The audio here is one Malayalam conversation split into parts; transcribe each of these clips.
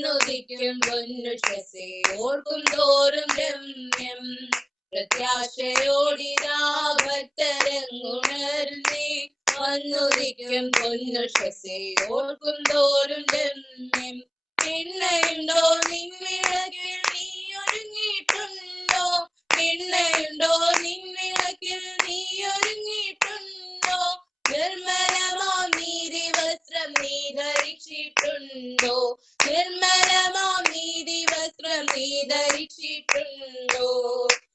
വന്നുദിക്കും പൊന്നുഷസേ ഓർക്കും തോറും രമ്യം. പ്രത്യാശയോടിതാ ഭക്തരങ്ങുണർന്നേ വന്നുദിക്കും പൊന്നുഷസേ ഓർക്കും തോറും രമ്യം. പിന്നെയുണ്ടോ നിൻവിളക്കിൽ നീ ഒരുങ്ങിയിട്ടുണ്ടോ? പിന്നെയുണ്ടോ നിൻവിളക്കിൽ നീ ഒരുങ്ങിയിട്ടുണ്ടോ? നിർമ്മലമാം നീതി വസ്ത്രം നീ ധരിച്ചിട്ടുണ്ടോ? നിർമ്മലമാം നീതി വസ്ത്രം നീ ധരിച്ചിട്ടുണ്ടോ?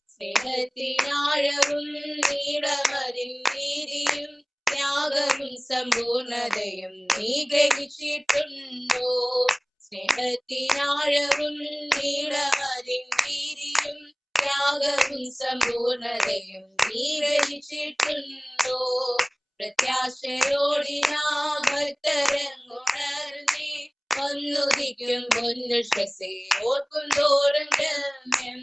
സ്നേഹത്തിനാഴവും നീളമതിൻ വീതിയും ത്യാഗവും സമ്പൂർണതയും നീ ഗ്രഹിച്ചിട്ടുണ്ടോ? സ്നേഹത്തിനാഴവും നീളമതിൻ വീതിയും ത്യാഗവും സമ്പൂർണതയും നീ ഗ്രഹിച്ചിട്ടുണ്ടോ? പ്രത്യാശയോടിനാ ഭക്തരങ്ങുണർന്നേ വന്നുദിക്കും പൊന്നുഷസേ ഓർക്കും തോറും രമ്യം.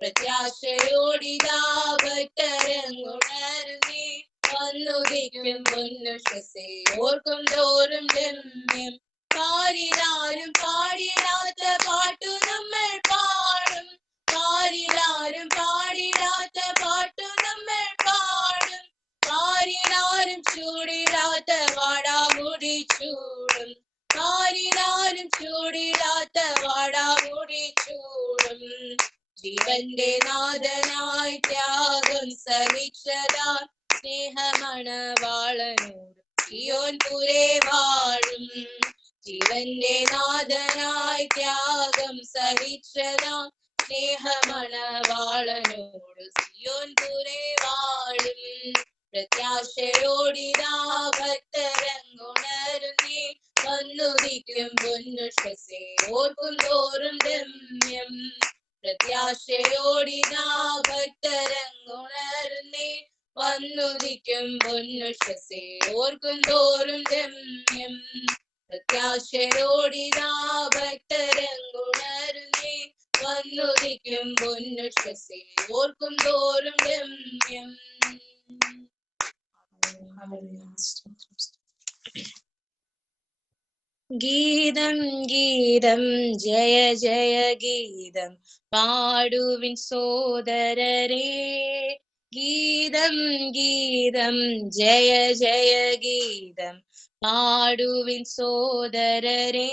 പ്രത്യാശയോടിതാ ഭക്തരങ്ങുണർന്നേ വന്നുദിക്കും പൊന്നുഷസേ ഓർക്കും തോറും രമ്യം. പാരിലാരും പാടിടാത്ത പാട്ടു നമ്മൾ പാടും. പാരിലാരും പാടിടാത്ത പാട്ടു നമ്മൾ പാടും. പാരിലാരും ചൂടിടാത്ത വാടാമുടി ചൂടും. പാരിലാരും ചൂടിടാത്ത വാടാമുടി ചൂടും. ജീവന്റെ നാഥനായി ത്യാഗം സഹിച്ചതാ സ്നേഹമണവാളനോട് സിയോൻ പുരേ വാഴും. ജീവന്റെ നാഥനായി ത്യാഗം സഹിച്ചതാ സ്നേഹമണവാളനോട് സിയോൻ പുരേ വാഴും. പ്രത്യാശയോടിതാ ഭക്തരങ്ങുണർന്നേ വന്നുദിക്കും പൊന്നുഷസേ ഓർക്കും തോറും രമ്യം. പ്രത്യാശയോടിതാ ഭക്തരങ്ങുണർന്നേ വന്നുദിക്കും പൊന്നുഷസേ ഓർക്കും തോറും രമ്യം. പ്രത്യാശയോടിതാ ഭക്തരങ്ങുണർന്നേ വന്നുദിക്കും പൊന്നുഷസേ ഓർക്കും തോറും രമ്യം. ഗീതം ഗീതം ജയ ജയ ഗീതം പാടുവിൻ സോദരരേ. ഗീതം ഗീതം ജയ ജയ ഗീതം പാടുവിൻ സോദരരേ.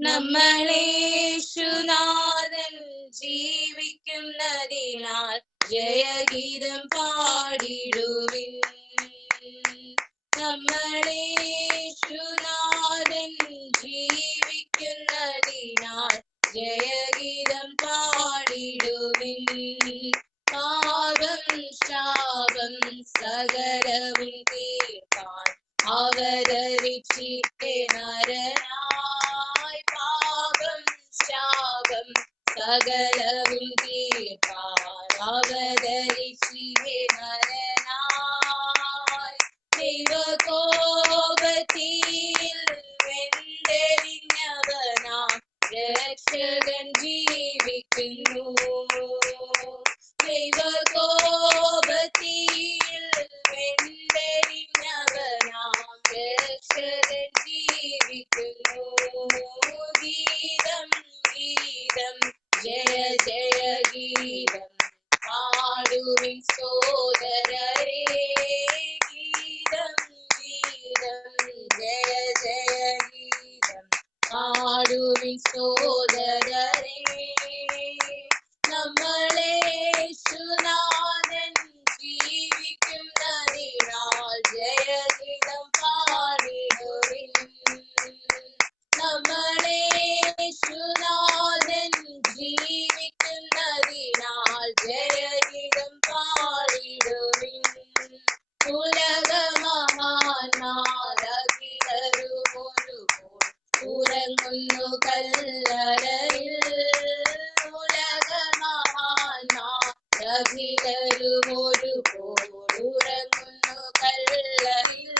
നമ്മളേശുനാഥൻ ജീവിക്കുന്നതിനാൽ ജയഗീതം പാടിടുവിൻ. നമ്മളേശുനാഥൻ ജീവിക്കുന്നതിനാൽ ജയഗീതം പാടിടുവിൻ. പാപം ശാപം സകലവും തീർക്കാൻ അവതരിച്ചിട്ടേ നരനായി. പാപം ശാപം സകലവും തീർക്കാൻ അവതരിച്ചിട്ടേ നരനായി. ദൈവകോപത്തിൽ വെന്തെരിഞ്ഞവനാം രക്ഷകൻ ജീവിക്കുന്നു. ദൈവകോപത്തിൽ വെന്തെരിഞ്ഞവനാം രക്ഷകൻ ജീവിക്കുന്നു. ഗീതം ഗീതം ജയ ജയ ഗീതം പാടുവിൻ സോദരരേ. ഗീതം ഗീതം ജയ ജയ ഗീതം പാടുവിൻ സോദരരേ. നമ്മളേശുനാഥൻ ജീവിക്കുന്നതിനാൽ ജയഗീതം പാടിടുവിൻ. നമ്മളേശുനാഥൻ ജീവിക്കുന്നതിനാൽ ജയഗീതം പാടിടുവിൻ. ഉലകമഹാന്മാരഖിലരുമൊരുപോൽ ഉറങ്ങുന്നു കല്ലറയിൽ. ഉലകമഹാന്മാരഖിലരുമൊരുപോൽ ഉറങ്ങുന്നു കല്ലറയിൽ.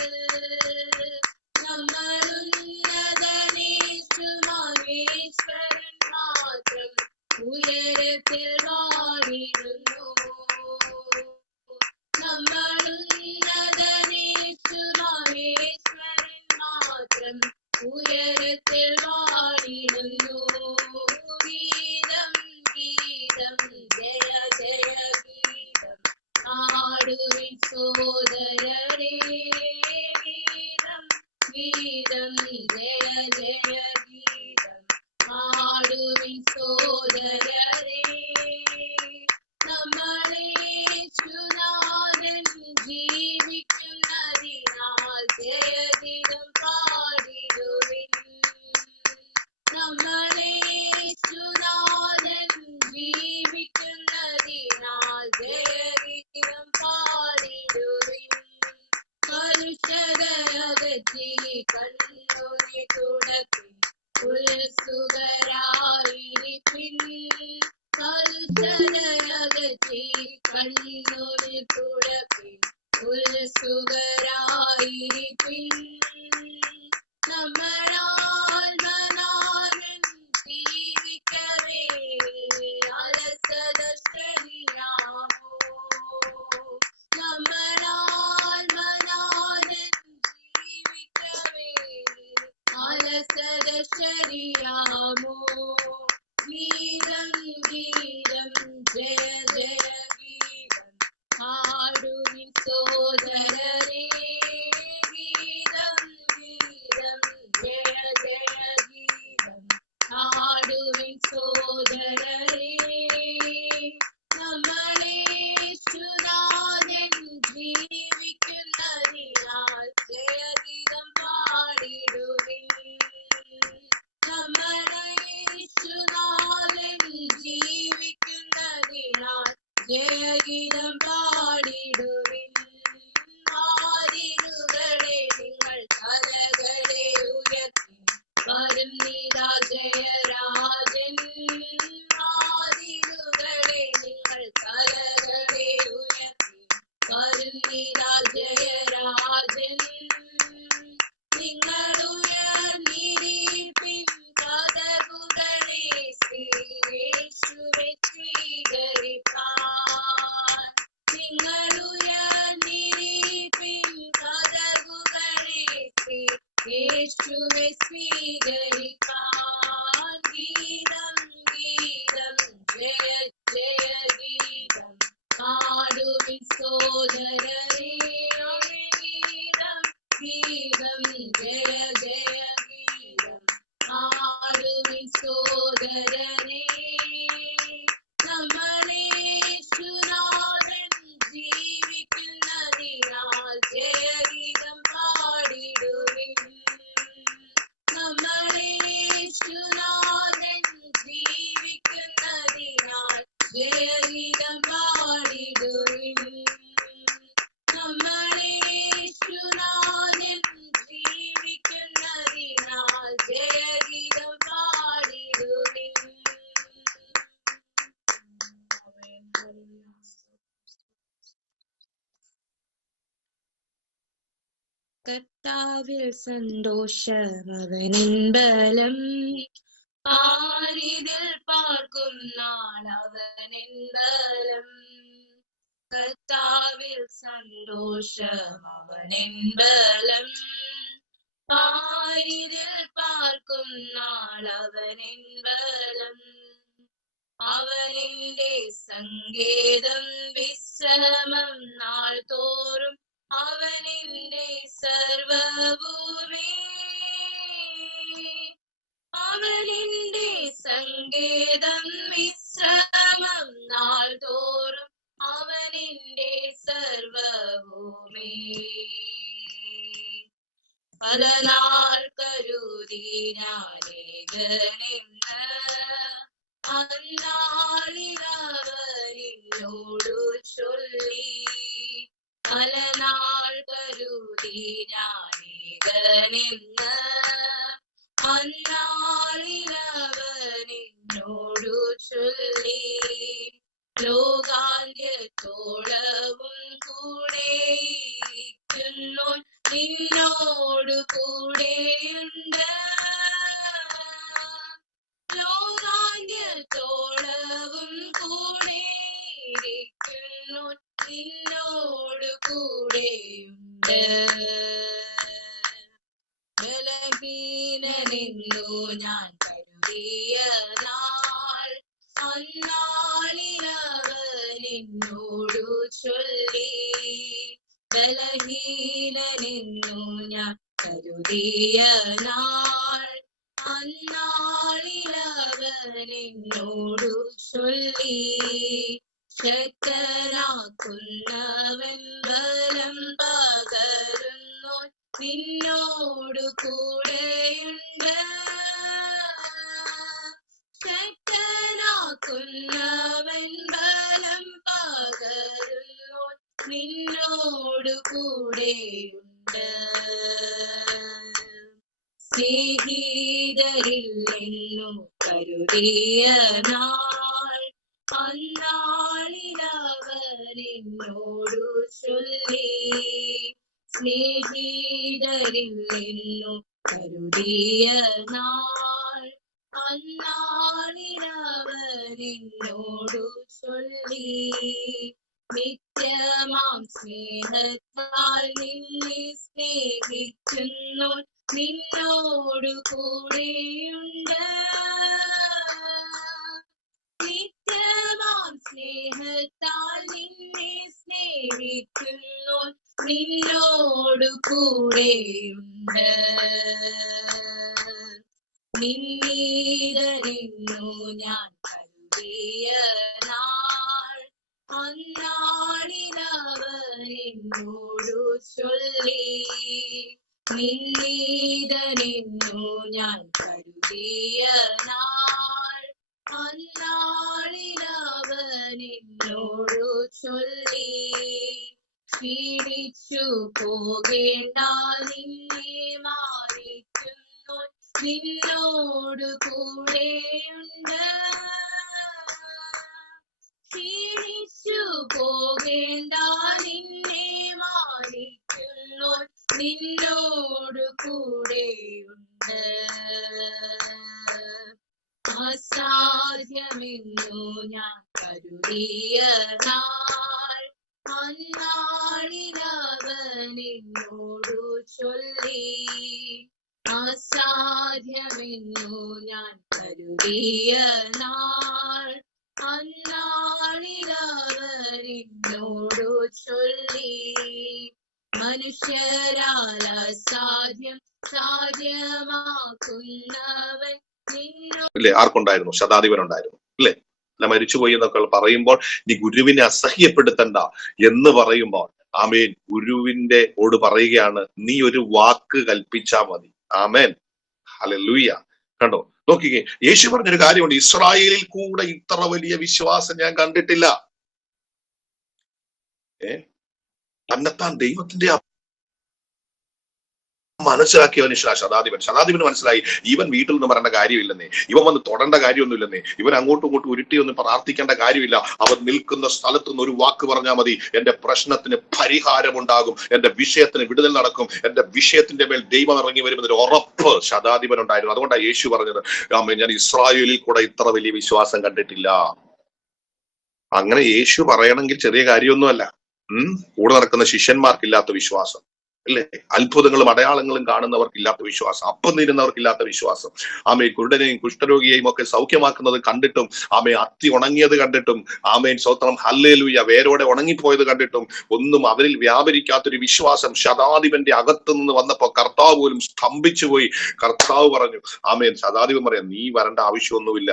നമ്മളുന്നതനീശ്വരൻ മാത്രം ഉയരത്തിൽ വാണിടുന്നു. നമ്മളുന്നതനീശ്വരൻ മാത്രം ഉയരത്തിൽ വാണിടുന്നു. ഉത്സുകരായിരിപ്പിൻ കൽസതയകറ്റി കണ്ണുനീർ തുടപ്പിൻ ഉത്സുകരായിരിപ്പിൻ നമ്മളാൽ മനാനൻ ജീവിക്കവേ അലസത ശരിയാമോ നമ്മളാൽ മനാനൻ ജീവിക്കവേ അലസത ശരിയാമോ ഗീതം ഗീതം ജയ ജയ ഗീതം പാടുവിൻ സോദരരേ ഗീതം ഗീതം ജയ ജയ ഗീതം പാടുവിൻ സോദരരേ നമ്മളേശുനാഥൻ ജീവിക്കുന്നതിനാൽ ജയഗീതം പാടിടുവിൻ നമ്മളേശുനാഥൻ ജീവിക്കുന്നതിനാൽ ജയഗീതം പാടിടുവിൻ വാതിലുകളെ നിങ്ങൾ തലകളെ ഉയർത്തി വരും നീതാ ജയരാജൻ വാതിലുകളെ നിങ്ങൾ തലകളെ ഉയർത്തി വരും നീതാ ജയരാജൻ നിങ്ങൾ ഉയർന്നിരിപ്പിൻ കതകുകളെ യേശുവെ സ്വീകരിപ്പാൻ നിങ്ങൾ ഉയർന്നിരിപ്പിൻ കതകുകളെ യേശുവെ സ്വീകരിപ്പാൻ ഗീതം ഗീതം ജയ ജയ ഗീതം പാടുവിൻ സോദരരേ ഗീതം ഗീതം ജയ ജയ ഗീതം പാടുവിൻ സോദരരേ നമ്മളേശുനാഥൻ ജീവിക്കുന്നതിനാൽ ജയഗീതം പാടിടുവിൻ നമ്മളേശുനാഥൻ ജീവിക്കുന്നതിനാൽ ജയഗീതം പാടിടുവിൻ നമ്മളേശുനാഥൻ ജീവിക്കുന്നതിനാൽ ജയഗീതം പാടിടുവിൻ കർത്താവിൽ സന്തോഷം അവനിൻ ബലം ആരിതിൽ പാർക്കും നാൾ അവനിൻ ബലം കർത്താവിൽ സന്തോഷം അവനിൻ ബലം ആരിതിൽ പാർക്കും നാൾ അവനിൻ ബലം അവനിന്റെ സങ്കേതം വിശ്രമം നാൾ തോറും അവനിന്റെ സർവഭൂമി അവനിന്റെ സങ്കേതം വിശ്രമം നാൾ തോറും അവനിന്റെ സർവഭൂമി പല നാൾ കരുതി ഞാനേകനെന്ന് അന്നാളിലവനിന്നോടു ചൊല്ലി പല നാൾ കരുതി ഞാനേകനെന്ന് അന്നാളിലവനിന്നോടു ചൊല്ലി ലോകാന്ത്യത്തോളവും കൂടെയിരിക്കുന്നു നിന്നോടു കൂടെയുണ്ട് ലോകാന്ത്യത്തോളവും കൂടെയിരിക്കുന്നു നിന്നോടു കൂടെയുണ്ട് ബലഹീനനെന്നു ഞാൻ കരുതിയ നാൾ അന്നാളിലവനിന്നോടു ചൊല്ലി ബലഹീനനെന്നു ഞാൻ കരുതിയ നാൾ അന്നാളിലവനിന്നോടു ചൊല്ലി ശക്തനാക്കുന്നവൻ ബലം പകരുന്നു നിന്നോടു കൂടെയുണ്ട് ശക്തനാക്കുന്നവൻ ബലം പകരുന്നു നിന്നോടു കൂടെയുണ്ട് സ്നേഹിതരില്ലേ നിന്നു കരുതിയ നാൾ, അന്നാളിലവനെന്നോടു ചൊല്ലി. സ്നേഹിതരിൽ നിന്നു കരുതിയ നാൾ, അന്നാളിലവനെന്നോടു ചൊല്ലി. നിത്യമാം സ്നേഹത്താൽ നിന്നെ സ്നേഹിക്കുന്നു, നിന്നോടു കൂടെയുണ്ട്. നിത്യമാം സ്നേഹത്താൽ നിന്നെ സ്നേഹിക്കുന്നു, നിന്നോടു കൂടെയുണ്ട്. നിന്നീതറിഞ്ഞു ഞാൻ കരുതിയ നാൾ, അന്നാളിലവനെന്നോടു ചൊല്ലി. നിന്നീതറിഞ്ഞു ഞാൻ കരുതിയ നാൾ, അന്നാളിലവനെന്നോടു ചൊല്ലി. ക്ഷീണിച്ചു പോകേണ്ട, നിന്നെ മാനിക്കുന്നു, നിന്നോടു കൂടെയുണ്ട്. ക്ഷീണിച്ചു പോകേണ്ട, നിന്നെ മാനിക്കുന്നു, നിന്നോടു കൂടെയുണ്ട്. അസാധ്യമെന്നു ഞാൻ കരുതിയ നാൾ, അന്നാളിലവനെന്നോടു ചൊല്ലി. അസാധ്യമെന്നു ഞാൻ കരുതിയ നാൾ, അന്നാളിലവനെന്നോടു ചൊല്ലി. മനുഷ്യരാൽ അസാധ്യം സാധ്യമാക്കുന്നവൻ ഇല്ലേ? ആർക്കുണ്ടായിരുന്നു? ശതാധിപനുണ്ടായിരുന്നു അല്ലേ? അല്ല, മരിച്ചുപോയി എന്നൊക്കെ പറയുമ്പോൾ നീ ഗുരുവിനെ അസഹ്യപ്പെടുത്തണ്ട എന്ന് പറയുമ്പോൾ ആമേൻ, ഗുരുവിന്റെ ഓട് പറയുകയാണ്, നീ ഒരു വാക്ക് കൽപ്പിച്ചാ മതി. ആമേൻ, ഹല്ലേലൂയ. കണ്ടോ, നോക്കിക്കേ, യേശു പറഞ്ഞൊരു കാര്യമുണ്ട്, ഇസ്രായേലിൽ കൂടെ ഇത്ര വലിയ വിശ്വാസം ഞാൻ കണ്ടിട്ടില്ല. തന്നെത്താൻ ദൈവത്തിന്റെ മനസ്സിലാക്കിയ മനുഷ്യനാ ശതാധിപൻ. ശതാധിപന് മനസ്സിലായി, ഇവൻ വീട്ടിൽ നിന്ന് പറയേണ്ട കാര്യമില്ലെന്നേ, ഇവൻ വന്ന് തൊടേണ്ട കാര്യമൊന്നുമില്ലെന്നേ, ഇവൻ അങ്ങോട്ടും ഇങ്ങോട്ടും ഉരുട്ടിയൊന്നും പ്രാർത്ഥിക്കേണ്ട കാര്യമില്ല. അവൻ നിൽക്കുന്ന സ്ഥലത്ത് നിന്ന് ഒരു വാക്ക് പറഞ്ഞാൽ മതി, എന്റെ പ്രശ്നത്തിന് പരിഹാരമുണ്ടാകും, എന്റെ വിഷയത്തിന് വിടുതൽ നടക്കും, എന്റെ വിഷയത്തിന്റെ മേൽ ദൈവം ഇറങ്ങി വരുമെന്നൊരു ഉറപ്പ് ശതാധിപൻ ഉണ്ടായിരുന്നു. അതുകൊണ്ടാണ് യേശു പറഞ്ഞത്, ഞാൻ ഇസ്രായേലിൽ കൂടെ ഇത്ര വലിയ വിശ്വാസം കണ്ടിട്ടില്ല. അങ്ങനെ യേശു പറയണമെങ്കിൽ ചെറിയ കാര്യമൊന്നുമല്ല. കൂടെ നടക്കുന്ന ശിഷ്യന്മാർക്കില്ലാത്ത വിശ്വാസം അല്ലേ? അത്ഭുതങ്ങളും അടയാളങ്ങളും കാണുന്നവർക്കില്ലാത്ത വിശ്വാസം, അപ്പം നീരുന്നവർക്കില്ലാത്ത വിശ്വാസം, കുരുടനെയും കുഷ്ഠരോഗിയെയും ഒക്കെ സൗഖ്യമാക്കുന്നത് കണ്ടിട്ടും, അത്തി ഉണങ്ങിയത് കണ്ടിട്ടും, സ്തോത്രം, ഹല്ലേലൂയ, വേരോടെ ഉണങ്ങിപ്പോയത് കണ്ടിട്ടും ഒന്നും അവരിൽ വ്യാപരിക്കാത്തൊരു വിശ്വാസം ശതാധിപന്റെ അകത്ത് നിന്ന് വന്നപ്പോ കർത്താവ് പോലും സ്തംഭിച്ചു പോയി. കർത്താവ് പറഞ്ഞു, ശതാധിപൻ പറയാം, നീ വരേണ്ട ആവശ്യമൊന്നുമില്ല.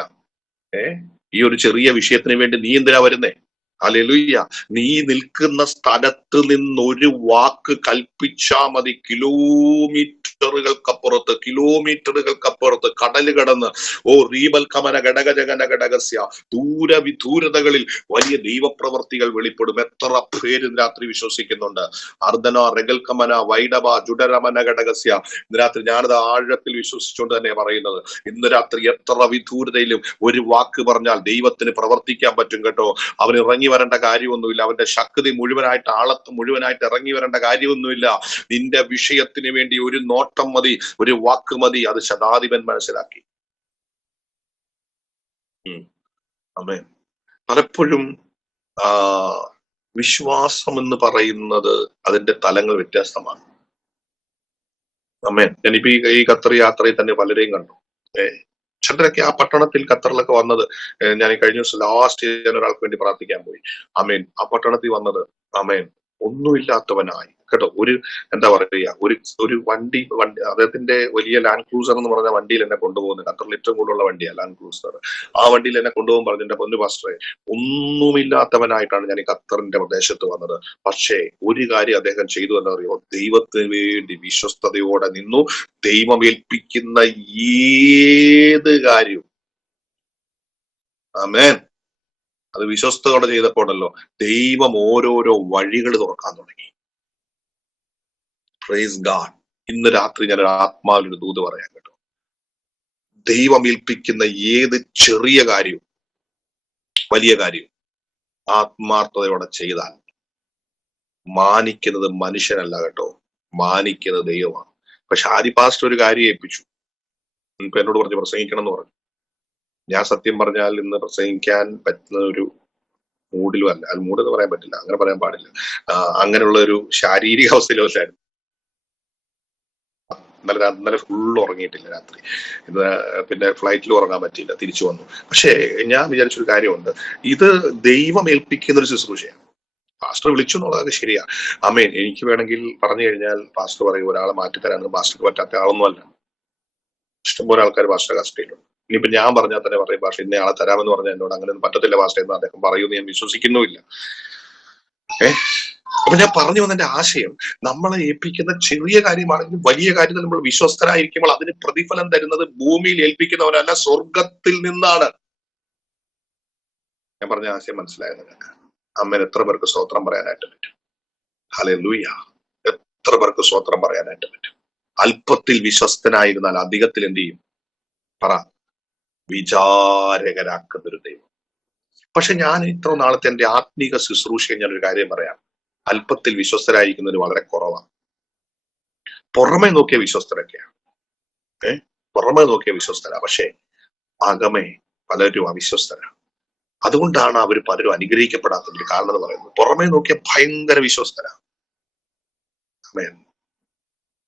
ഈ ഒരു ചെറിയ വിഷയത്തിന് വേണ്ടി നീ എന്തിനാ വരുന്നേ? ഹല്ലേലൂയ. നീ നിൽക്കുന്ന സ്ഥലത്ത് നിന്നൊരു വാക്ക് കൽപ്പിച്ചാ മതി, കിലോമീറ്ററുകൾക്കപ്പുറത്ത് കടല് കടന്ന് റീബൽ കമന ഘടകജഗന ഘടകസ്യ ദൂരവിദൂരതകളിൽ വലിയ ദൈവപ്രവർത്തികൾ വെളിപ്പെടും. എത്ര പേര് രാത്രി വിശ്വസിക്കുന്നുണ്ട്? അർദ്ധന റെഗൽ കമന വൈഡബ ജുഡരമന ഘടകസ്യ. ഇന്ന് രാത്രി ഞാനത് ആഴത്തിൽ വിശ്വസിച്ചുകൊണ്ട് തന്നെ പറയുന്നത്, ഇന്ന് രാത്രി എത്ര വിദൂരതയിലും ഒരു വാക്ക് പറഞ്ഞാൽ ദൈവത്തിന് പ്രവർത്തിക്കാൻ പറ്റും കേട്ടോ. അവൻ ഇറങ്ങി വരേണ്ട കാര്യമൊന്നുമില്ല, അവന്റെ ശക്തി മുഴുവനായിട്ട്, ആളത്ത് മുഴുവനായിട്ട് ഇറങ്ങി വരേണ്ട കാര്യമൊന്നുമില്ല. നിന്റെ വിഷയത്തിന് വേണ്ടി ഒരു നോട്ടം മതി, ഒരു വാക്ക് മതി. അത് ശതാധിപൻ മനസ്സിലാക്കി. ആമേൻ. പലപ്പോഴും വിശ്വാസം എന്ന് പറയുന്നത് അതിന്റെ തലങ്ങൾ വ്യത്യസ്തമാണ്. ആമേൻ. ഞാനിപ്പോ ഈ ഖത്തർ യാത്രയിൽ തന്നെ പലരെയും കണ്ടു. ചിലരൊക്കെ ആ പട്ടണത്തിൽ ഖത്തറിലൊക്കെ വന്നത്, ഞാൻ കഴിഞ്ഞ ദിവസം ലാസ്റ്റ് ഞാൻ ഒരാൾക്ക് വേണ്ടി പ്രാർത്ഥിക്കാൻ പോയി. ആ പട്ടണത്തിൽ വന്നത് ഒന്നുമില്ലാത്തവനായി കേട്ടോ. എന്താ പറയുക, ഒരു വണ്ടി അദ്ദേഹത്തിന്റെ വലിയ ലാൻഡ് ക്രൂസർ എന്ന് പറഞ്ഞ വണ്ടിയിൽ എന്നെ കൊണ്ടുപോകുന്നത്, ഖത്തറിൽ ഏറ്റവും കൂടുതലുള്ള വണ്ടിയാണ് ലാൻഡ് ക്രൂസർ. ആ വണ്ടിയിൽ എന്നെ കൊണ്ടുപോകാൻ പറഞ്ഞു, എന്റെ പൊന്നു പാസ്റ്ററെ, ഒന്നുമില്ലാത്തവനായിട്ടാണ് ഞാൻ ഈ ഖത്തറിന്റെ പ്രദേശത്ത് വന്നത്. പക്ഷേ ഒരു കാര്യം അദ്ദേഹം ചെയ്തു എന്നറിയോ? ദൈവത്തിന് വേണ്ടി വിശ്വസ്തയോടെ നിന്നു. ദൈവം ഏൽപ്പിക്കുന്ന ഏത് കാര്യവും ആമേൻ, അത് വിശ്വസ്തയോടെ ചെയ്തപ്പോഴല്ലോ ദൈവം ഓരോരോ വഴികൾ തുറക്കാൻ തുടങ്ങി. Praise God. ഇന്ന് രാത്രി ഞാൻ ആത്മാവിലൊരു ദൂത് പറയാം കേട്ടോ. ദൈവം ഏൽപ്പിക്കുന്ന ഏത് ചെറിയ കാര്യവും വലിയ കാര്യവും ആത്മാർത്ഥതയോടെ ചെയ്താൽ മാനിക്കുന്നത് മനുഷ്യനല്ല കേട്ടോ, മാനിക്കുന്നത് ദൈവമാണ്. പക്ഷെ ആദി പാസ്റ്റർ ഒരു കാര്യം ഏൽപ്പിച്ചു. ഇപ്പൊ എന്നോട് പറഞ്ഞു പ്രസംഗിക്കണം എന്ന് പറഞ്ഞു. ഞാൻ സത്യം പറഞ്ഞാൽ ഇന്ന് പ്രസംഗിക്കാൻ പറ്റുന്ന ഒരു മൂഡിലും അല്ല. അത് മൂഡ് എന്ന് പറയാൻ പറ്റില്ല, അങ്ങനെ പറയാൻ പാടില്ല. അങ്ങനെയുള്ള ഒരു ശാരീരിക അവസ്ഥയിലായിരുന്നു. ഇന്നലെ ഫുള്ള് ഉറങ്ങിയിട്ടില്ല രാത്രി. ഇത് പിന്നെ ഫ്ലൈറ്റിൽ ഉറങ്ങാൻ പറ്റിയില്ല, തിരിച്ചു വന്നു. പക്ഷേ ഞാൻ വിചാരിച്ചൊരു കാര്യമുണ്ട്, ഇത് ദൈവം ഏൽപ്പിക്കുന്ന ഒരു ശുശ്രൂഷയാണ്. പാസ്റ്റർ വിളിച്ചു എന്നുള്ളത് ശരിയാ. ആമേൻ. എനിക്ക് വേണമെങ്കിൽ പറഞ്ഞു കഴിഞ്ഞാൽ പാസ്റ്റർ പറയും ഒരാളെ മാറ്റിത്തരാന്ന്. പാസ്റ്റർക്ക് പറ്റാത്ത ആളൊന്നുമല്ല, ഇഷ്ടംപോലെ ആൾക്കാർ പാസ്റ്റർ കസ്റ്റഡിയിലുണ്ട്. ഇനിയിപ്പോ ഞാൻ പറഞ്ഞാൽ തന്നെ പറയും പാസ്റ്റർ ഇന്ന ആളെ തരാമെന്ന് പറഞ്ഞാൽ എന്നോട് അങ്ങനെ ഒന്നും പറ്റത്തില്ല പാസ്റ്റർ എന്ന് അദ്ദേഹം പറയുമെന്ന് ഞാൻ വിശ്വസിക്കുന്നുമില്ല. അപ്പൊ ഞാൻ പറഞ്ഞു വന്നതിന്റെ ആശയം, നമ്മളെ ഏൽപ്പിക്കുന്ന ചെറിയ കാര്യമാണെങ്കിലും വലിയ കാര്യത്തിൽ നമ്മൾ വിശ്വസ്തരായിരിക്കുമ്പോൾ അതിന് പ്രതിഫലം തരുന്നത് ഭൂമിയിൽ ഏൽപ്പിക്കുന്നവരല്ല, സ്വർഗത്തിൽ നിന്നാണ്. ഞാൻ പറഞ്ഞ ആശയം മനസ്സിലായത് നിങ്ങൾക്ക്? അമ്മേൻ എത്ര പേർക്ക് സ്തോത്രം പറയാനായിട്ട് പറ്റും? ഹല്ലേലൂയ. എത്ര പേർക്ക് സ്തോത്രം പറയാനായിട്ട് പറ്റും? അല്പത്തിൽ വിശ്വസ്തനായിരുന്നാൽ അധികത്തിൽ എന്ത് ചെയ്യും? പറ. വിചാരകരാക്കുന്നൊരു ദൈവം. പക്ഷെ ഞാൻ ഇത്ര നാളത്തെ എന്റെ ആത്മീക ശുശ്രൂഷയിൽ ഞാനൊരു കാര്യം പറയാം. അല്പത്തിൽ വിശ്വസ്തരായിരിക്കുന്നത് വളരെ കുറവാണ്. പുറമെ നോക്കിയ വിശ്വസ്തരൊക്കെയാണ്, പുറമെ നോക്കിയ വിശ്വസ്തരാ. പക്ഷെ അകമേ പലരും അവിശ്വസ്തരാണ്. അതുകൊണ്ടാണ് അവർ പലരും അനുഗ്രഹിക്കപ്പെടാത്തതിന്റെ കാരണം എന്ന് പറയുന്നത്. പുറമെ നോക്കിയ ഭയങ്കര വിശ്വസ്തരാണ്.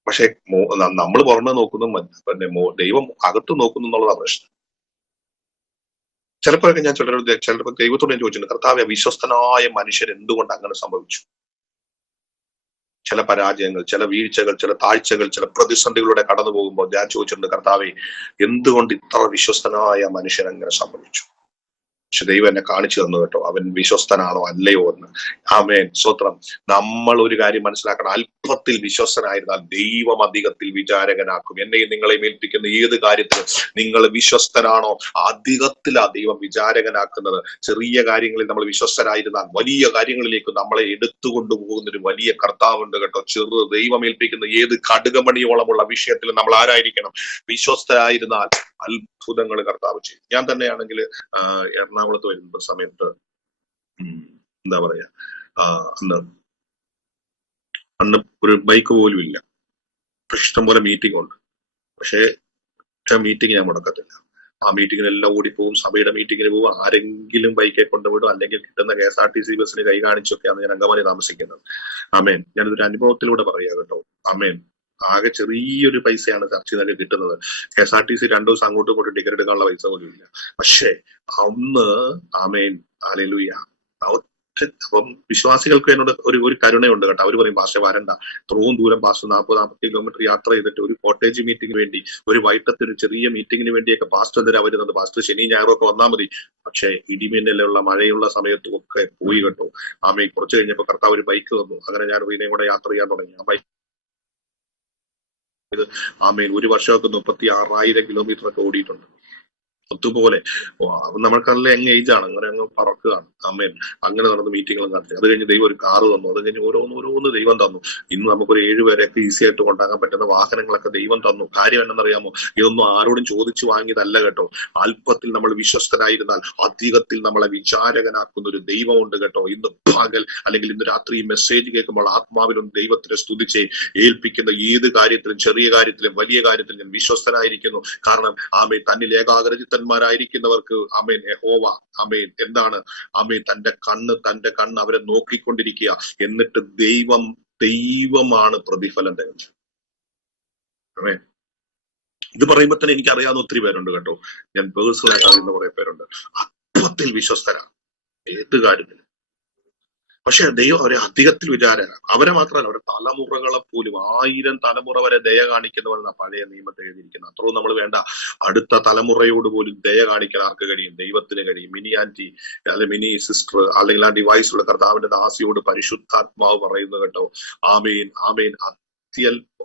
പക്ഷെ നമ്മൾ പുറമെ നോക്കുന്നു, പിന്നെ ദൈവം അകത്ത് നോക്കുന്നു എന്നുള്ളതാണ് പ്രശ്നം. ചിലപ്പോഴൊക്കെ ഞാൻ ചിലപ്പോൾ ദൈവത്തോട് ഞാൻ ചോദിച്ചിട്ടുണ്ട്, കർത്താവേ വിശ്വസ്തനായ മനുഷ്യർ എന്തുകൊണ്ട് അങ്ങനെ സംഭവിച്ചു? ചില പരാജയങ്ങൾ, ചില വീഴ്ചകൾ, ചില താഴ്ചകൾ, ചില പ്രതിസന്ധികളിലൂടെ കടന്നു പോകുമ്പോൾ ഞാൻ ചോദിച്ചിട്ടുണ്ട്, കർത്താവേ എന്തുകൊണ്ട് ഇത്ര വിശ്വസ്തനായ മനുഷ്യൻ അങ്ങനെ സംഭവിച്ചു? പക്ഷെ ദൈവം എന്നെ കാണിച്ചു തന്നു കേട്ടോ, അവൻ വിശ്വസ്തനാണോ അല്ലയോ എന്ന്. ആമേൻ, സ്തോത്രം. നമ്മൾ ഒരു കാര്യം മനസ്സിലാക്കണം, അല്പത്തിൽ വിശ്വസ്തനായിരുന്നാൽ ദൈവം അധികത്തിൽ വിചാരകനാക്കും. എന്നെയും നിങ്ങളെയും ഏൽപ്പിക്കുന്ന ഏത് കാര്യത്തിലും നിങ്ങൾ വിശ്വസ്തനാണോ അധികത്തിലാ ദൈവം വിചാരകനാക്കുന്നത്. ചെറിയ കാര്യങ്ങളിൽ നമ്മൾ വിശ്വസ്തരായിരുന്നാൽ വലിയ കാര്യങ്ങളിലേക്ക് നമ്മളെ എടുത്തുകൊണ്ടു പോകുന്ന ഒരു വലിയ കർത്താവുണ്ട് കേട്ടോ. ദൈവം ഏൽപ്പിക്കുന്ന ഏത് കടുകമണിയോളമുള്ള വിഷയത്തിലും നമ്മൾ ആരായിരിക്കണം? വിശ്വസ്തരായിരുന്നാൽ അത്ഭുതങ്ങൾ കർത്താവ് ചെയ്യും. ഞാൻ തന്നെയാണെങ്കിൽ എറണാകുളത്ത് വരുന്ന സമയത്ത് എന്താ പറയാ, അന്ന് ഒരു ബൈക്ക് പോലും ഇല്ല. ഇഷ്ടംപോലെ മീറ്റിംഗ് ഉണ്ട്. പക്ഷേ മീറ്റിംഗ് ഞാൻ മുടക്കത്തില്ല. ആ മീറ്റിങ്ങിനെല്ലാം ഓടിപ്പോവും. സഭയുടെ മീറ്റിങ്ങിന് പോകും. ആരെങ്കിലും ബൈക്കെ കൊണ്ടുവിടും, അല്ലെങ്കിൽ കിട്ടുന്ന KSRTC ബസ്സിന് കൈ കാണിച്ചൊക്കെയാണ് ഞാൻ അങ്കമാലി താമസിക്കുന്നത്. ആമേൻ. ഞാനിതൊരു അനുഭവത്തിലൂടെ പറയാ കേട്ടോ. ആമേൻ. ആകെ ചെറിയൊരു പൈസയാണ് ചർച്ച ചെയ്താൽ കിട്ടുന്നത്. KSRTC 2 ദിവസം അങ്ങോട്ടും ഇങ്ങോട്ടും ടിക്കറ്റ് എടുക്കാനുള്ള പൈസ പോലും ഇല്ല. പക്ഷേ അന്ന് ആമേൻ, ഹല്ലേലൂയ, അപ്പം വിശ്വാസികൾക്ക് എന്നോട് ഒരു കരുണയുണ്ട് കേട്ടോ. അവർ പറയും പാസ്റ്റർ വരണ്ട, ഇത്രയും ദൂരം പാസ്റ്റർ 40-40 കിലോമീറ്റർ യാത്ര ചെയ്തിട്ട് ഒരു കോട്ടേജ് മീറ്റിംഗിന് വേണ്ടി, ഒരു വൈകിട്ടത്തെ ഒരു ചെറിയ മീറ്റിംഗിന് വേണ്ടിയൊക്കെ പാസ്റ്റർ എന്തിനാ വരുന്നത്? പാസ്റ്റർ ശനി ഞായറും ഒക്കെ വന്നാൽ മതി. പക്ഷെ ഇടിമിന്നലുള്ള മഴയുള്ള സമയത്തും ഒക്കെ പോയി കേട്ടോ. ആമേ. കുറച്ച് കഴിഞ്ഞപ്പോൾ കർത്താവ് ഒരു ബൈക്ക് തന്നു. അങ്ങനെ ഞാൻ ഇതിനെയും കൂടെ യാത്ര ചെയ്യാൻ തുടങ്ങി. ആ ബൈക്ക് ആമേൻ 1 വർഷമൊക്കെ 36,000 കിലോമീറ്റർ ഒക്കെ ഓടിയിട്ടുണ്ട്. അതുപോലെ നമ്മൾക്കല്ല യങ് ഏജ് ആണ്, അങ്ങനെ അങ്ങ് പറക്കുകയാണ്. ആമേൻ. അങ്ങനെ നടന്ന് മീറ്റിങ്ങുകളും നടത്തി. അത് കഴിഞ്ഞ് ദൈവം ഒരു കാറ് തന്നു. അത് കഴിഞ്ഞ് ഓരോന്ന് ദൈവം തന്നു. ഇന്ന് നമുക്കൊരു 7 പേരെയൊക്കെ ഈസി ആയിട്ട് കൊണ്ടാകാൻ പറ്റുന്ന വാഹനങ്ങളൊക്കെ ദൈവം തന്നു. കാര്യം എന്നറിയാമോ? ഇതൊന്നും ആരോടും ചോദിച്ചു വാങ്ങിയതല്ല കേട്ടോ. അല്പത്തിൽ നമ്മൾ വിശ്വസ്തനായിരുന്നാൽ അധികത്തിൽ നമ്മളെ വിചാരകനാക്കുന്ന ഒരു ദൈവമുണ്ട് കേട്ടോ. ഇന്ന് പകൽ അല്ലെങ്കിൽ ഇന്ന് രാത്രി ഈ മെസ്സേജ് കേൾക്കുമ്പോൾ ആത്മാവിലും ദൈവത്തിനെ സ്തുതിച്ച് ഏൽപ്പിക്കുന്ന ഏത് കാര്യത്തിലും, ചെറിയ കാര്യത്തിലും വലിയ കാര്യത്തിലും ഞാൻ വിശ്വസ്തനായിരിക്കുന്നു. കാരണം ആമേൻ, തന്നിൽ ഏകാഗ്രചിത്തന്മാരായിരിക്കുന്നവർക്ക് ആമേൻ യഹോവ ആമേൻ എന്താണ്? ആമേൻ തന്റെ കണ്ണ് അവരെ നോക്കിക്കൊണ്ടിരിക്കുക. എന്നിട്ട് ദൈവമാണ് പ്രതിഫലം തരുന്നത്. ആമേൻ. ഇത് പറയുമ്പോൾ തന്നെ എനിക്ക് അറിയാവുന്ന ഒത്തിരി പേരുണ്ട് കേട്ടോ. ഞാൻ പേഴ്സണലായിട്ട് അറിയുന്ന കുറെ പേരുണ്ട്. അല്പത്തിൽ വിശ്വസ്തരാണ് ഏത് കാര്യത്തിലും. പക്ഷെ ദൈവം അവരെ അധികത്തിൽ വിചാരമാണ്. അവരെ മാത്രമല്ല, അവരുടെ തലമുറകളെ പോലും 1000 തലമുറ വരെ ദയ കാണിക്കുന്നവരെന്ന പഴയ നിയമത്തെ എഴുതിയിരിക്കുന്നത്. അത്രയും നമ്മൾ വേണ്ട. അടുത്ത തലമുറയോട് പോലും ദയ കാണിക്കാൻ ആർക്ക് കഴിയും? ദൈവത്തിന് കഴിയും. മിനി ആന്റി അല്ലെങ്കിൽ മിനി സിസ്റ്റർ അല്ലെങ്കിൽ ആ ഡിവൈസുള്ള കർത്താവിന്റെ ദാസിയോട് പരിശുദ്ധാത്മാവ് പറയുന്നു കേട്ടോ. ആമേൻ, ആമേൻ.